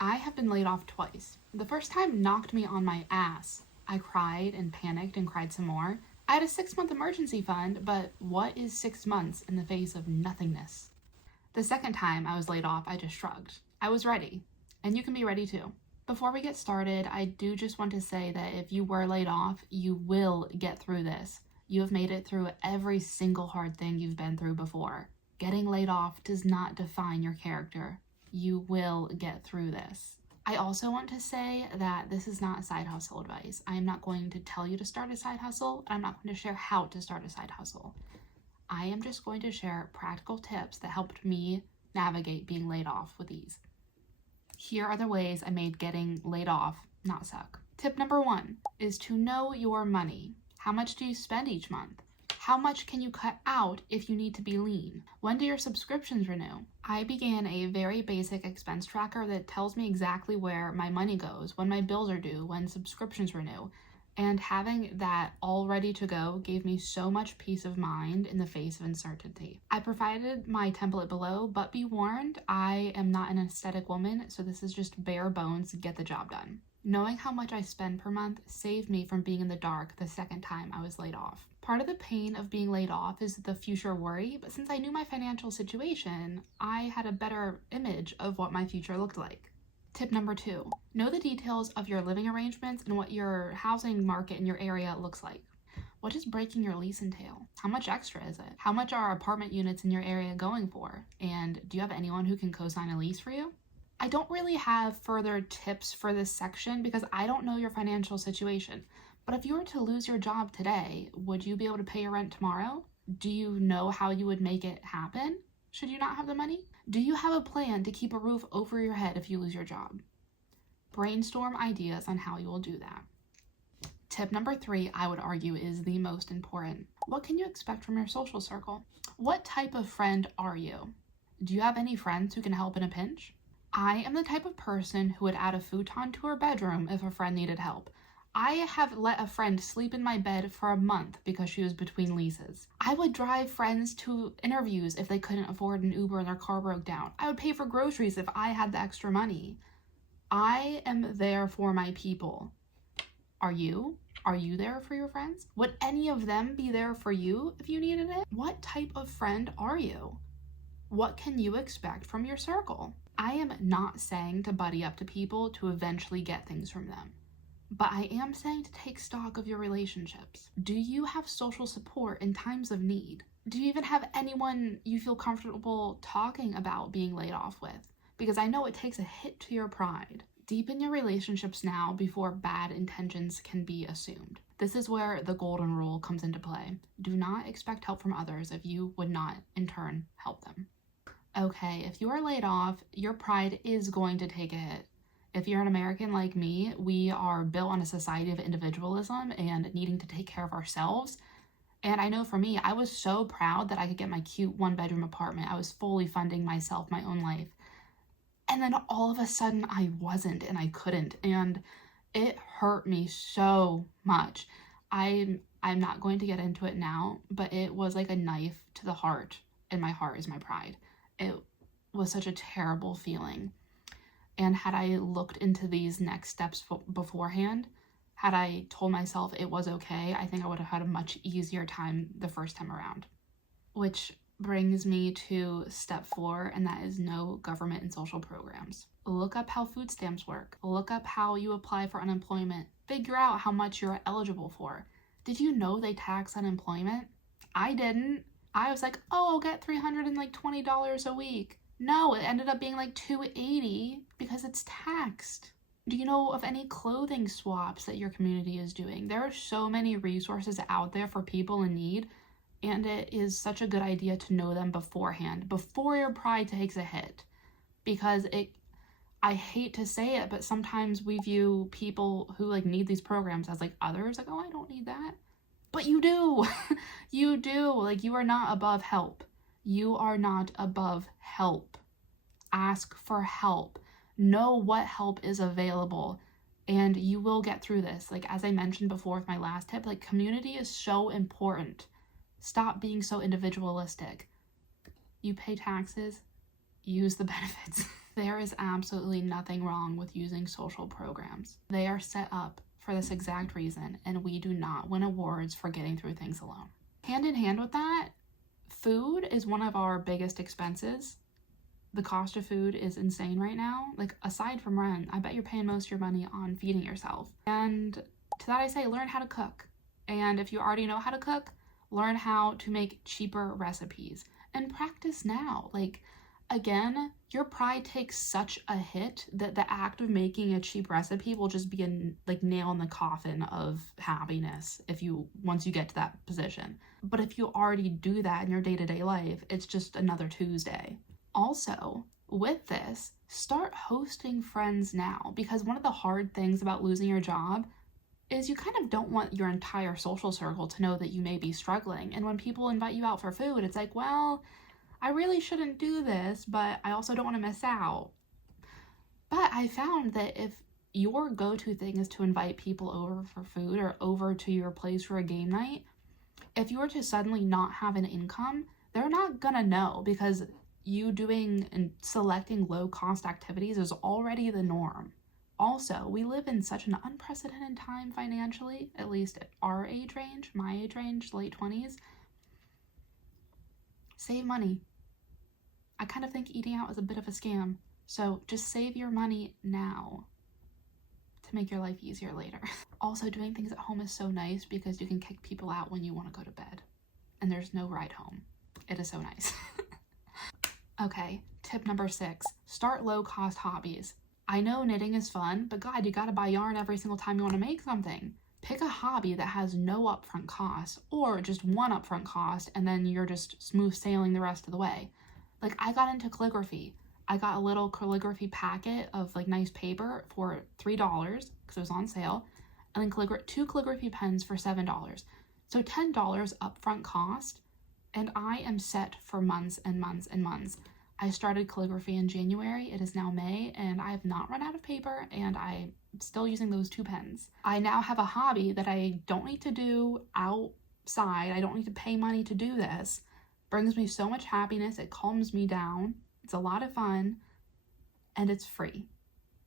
I have been laid off twice. The first time knocked me on my ass. I cried and panicked and cried some more. I had a 6-month emergency fund, but what is 6 months in the face of nothingness? The second time I was laid off, I just shrugged. I was ready, and you can be ready too. Before we get started, I do just want to say that if you were laid off, you will get through this. You have made it through every single hard thing you've been through before. Getting laid off does not define your character. You will get through this. I also want to say that this is not side hustle advice. I am not going to tell you to start a side hustle. I'm not going to share how to start a side hustle. I am just going to share practical tips that helped me navigate being laid off with ease. Here are the ways I made getting laid off not suck. Tip number 1 is to know your money. How much do you spend each month? How much can you cut out if you need to be lean? When do your subscriptions renew? I began a very basic expense tracker that tells me exactly where my money goes, when my bills are due, when subscriptions renew. And having that all ready to go gave me so much peace of mind in the face of uncertainty. I provided my template below, but be warned, I am not an aesthetic woman, so this is just bare bones to get the job done. Knowing how much I spend per month saved me from being in the dark the second time I was laid off. Part of the pain of being laid off is the future worry, but since I knew my financial situation, I had a better image of what my future looked like. Tip number 2, know the details of your living arrangements and what your housing market in your area looks like. What does breaking your lease entail? How much extra is it? How much are apartment units in your area going for? And do you have anyone who can co-sign a lease for you? I don't really have further tips for this section because I don't know your financial situation. But if you were to lose your job today, would you be able to pay your rent tomorrow? Do you know how you would make it happen? Should you not have the money? Do you have a plan to keep a roof over your head if you lose your job? Brainstorm ideas on how you will do that. Tip number 3, I would argue, is the most important. What can you expect from your social circle? What type of friend are you? Do you have any friends who can help in a pinch? I am the type of person who would add a futon to her bedroom if a friend needed help. I have let a friend sleep in my bed for a month because she was between leases. I would drive friends to interviews if they couldn't afford an Uber and their car broke down. I would pay for groceries if I had the extra money. I am there for my people. Are you? Are you there for your friends? Would any of them be there for you if you needed it? What type of friend are you? What can you expect from your circle? I am not saying to buddy up to people to eventually get things from them. But I am saying to take stock of your relationships. Do you have social support in times of need? Do you even have anyone you feel comfortable talking about being laid off with? Because I know it takes a hit to your pride. Deepen your relationships now before bad intentions can be assumed. This is where the golden rule comes into play. Do not expect help from others if you would not, in turn, help them. Okay, if you are laid off, your pride is going to take a hit. If you're an American like me, we are built on a society of individualism and needing to take care of ourselves. And I know for me, I was so proud that I could get my cute 1-bedroom apartment. I was fully funding myself, my own life. And then all of a sudden I wasn't and I couldn't. And it hurt me so much. I'm not going to get into it now, but it was like a knife to the heart, and my heart is my pride. It was such a terrible feeling. And had I looked into these next steps beforehand, had I told myself it was okay, I think I would have had a much easier time the first time around. Which brings me to step 4, and that is no government and social programs. Look up how food stamps work. Look up how you apply for unemployment. Figure out how much you're eligible for. Did you know they tax unemployment? I didn't. I was like, oh, I'll get $320 a week. No, it ended up being like $280 because it's taxed. Do you know of any clothing swaps that your community is doing? There are so many resources out there for people in need, and it is such a good idea to know them beforehand, before your pride takes a hit. Because I hate to say it, but sometimes we view people who need these programs as others, oh, I don't need that. But you do. You do. You are not above help. You are not above help. Ask for help. Know what help is available, and you will get through this. As I mentioned before with my last tip, community is so important. Stop being so individualistic. You pay taxes, use the benefits. There is absolutely nothing wrong with using social programs. They are set up for this exact reason, and we do not win awards for getting through things alone. Hand in hand with that, food is one of our biggest expenses. The cost of food is insane right now. Like, aside from rent, I bet you're paying most of your money on feeding yourself. And to that I say, learn how to cook. And if you already know how to cook, learn how to make cheaper recipes and practice now. Like, again, your pride takes such a hit that the act of making a cheap recipe will just be a nail in the coffin of happiness once you get to that position. But if you already do that in your day-to-day life, it's just another Tuesday. Also, with this, start hosting friends now, because one of the hard things about losing your job is you kind of don't want your entire social circle to know that you may be struggling. And when people invite you out for food, it's like, well, I really shouldn't do this, but I also don't want to miss out. But I found that if your go-to thing is to invite people over for food or over to your place for a game night, if you were to suddenly not have an income, they're not gonna know, because you doing and selecting low-cost activities is already the norm. Also, we live in such an unprecedented time financially, at least at our age range, my age range, late 20s. Save money. I kind of think eating out is a bit of a scam, so just save your money now to make your life easier later. Also, doing things at home is so nice because you can kick people out when you want to go to bed, and there's no ride home. It is so nice. Okay, tip number 6, start low-cost hobbies. I know knitting is fun, but God, you gotta buy yarn every single time you want to make something. Pick a hobby that has no upfront cost, or just one upfront cost, and then you're just smooth sailing the rest of the way. Like, I got into calligraphy. I got a little calligraphy packet of nice paper for $3 because it was on sale, and then 2 calligraphy pens for $7. So $10 upfront cost, and I am set for months and months and months. I started calligraphy in January. It is now May, and I have not run out of paper, and I'm still using those 2 pens. I now have a hobby that I don't need to do outside. I don't need to pay money to do this. Brings me so much happiness. It calms me down. It's a lot of fun, and it's free.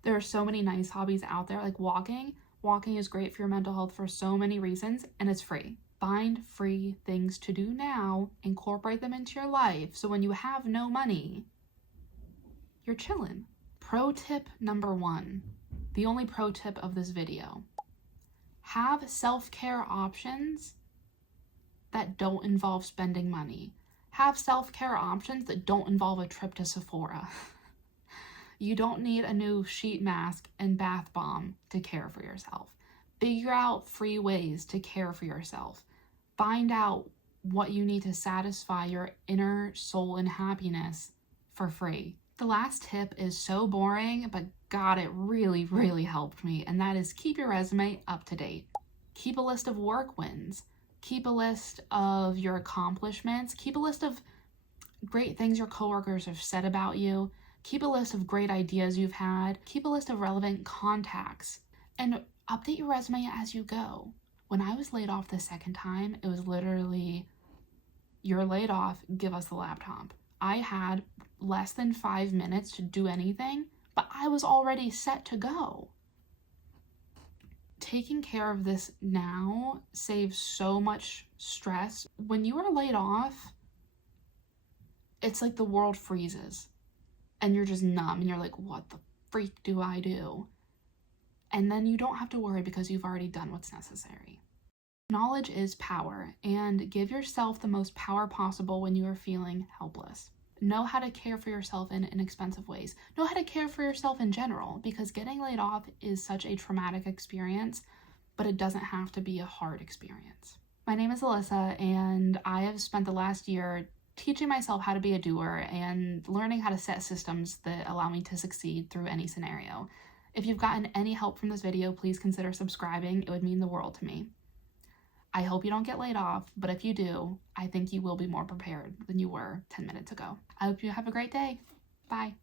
There are so many nice hobbies out there, like walking. Walking is great for your mental health for so many reasons, and it's free. Find free things to do now, incorporate them into your life, so when you have no money, you're chilling. Pro tip number 1, the only pro tip of this video. Have self-care options that don't involve spending money. Have self-care options that don't involve a trip to Sephora. You don't need a new sheet mask and bath bomb to care for yourself. Figure out free ways to care for yourself. Find out what you need to satisfy your inner soul and happiness for free. The last tip is so boring, but God, it really, really helped me, and that is keep your resume up to date. Keep a list of work wins. Keep a list of your accomplishments. Keep a list of great things your coworkers have said about you. Keep a list of great ideas you've had. Keep a list of relevant contacts. And update your resume as you go. When I was laid off the second time, it was literally, you're laid off, give us the laptop. I had less than 5 minutes to do anything, but I was already set to go. Taking care of this now saves so much stress. When you are laid off, it's like the world freezes and you're just numb and you're like, what the freak do I do? And then you don't have to worry because you've already done what's necessary. Knowledge is power, and give yourself the most power possible when you are feeling helpless. Know how to care for yourself in inexpensive ways. Know how to care for yourself in general, because getting laid off is such a traumatic experience, but it doesn't have to be a hard experience. My name is Alyssa, and I have spent the last year teaching myself how to be a doer and learning how to set systems that allow me to succeed through any scenario. If you've gotten any help from this video, please consider subscribing. It would mean the world to me. I hope you don't get laid off, but if you do, I think you will be more prepared than you were 10 minutes ago. I hope you have a great day. Bye.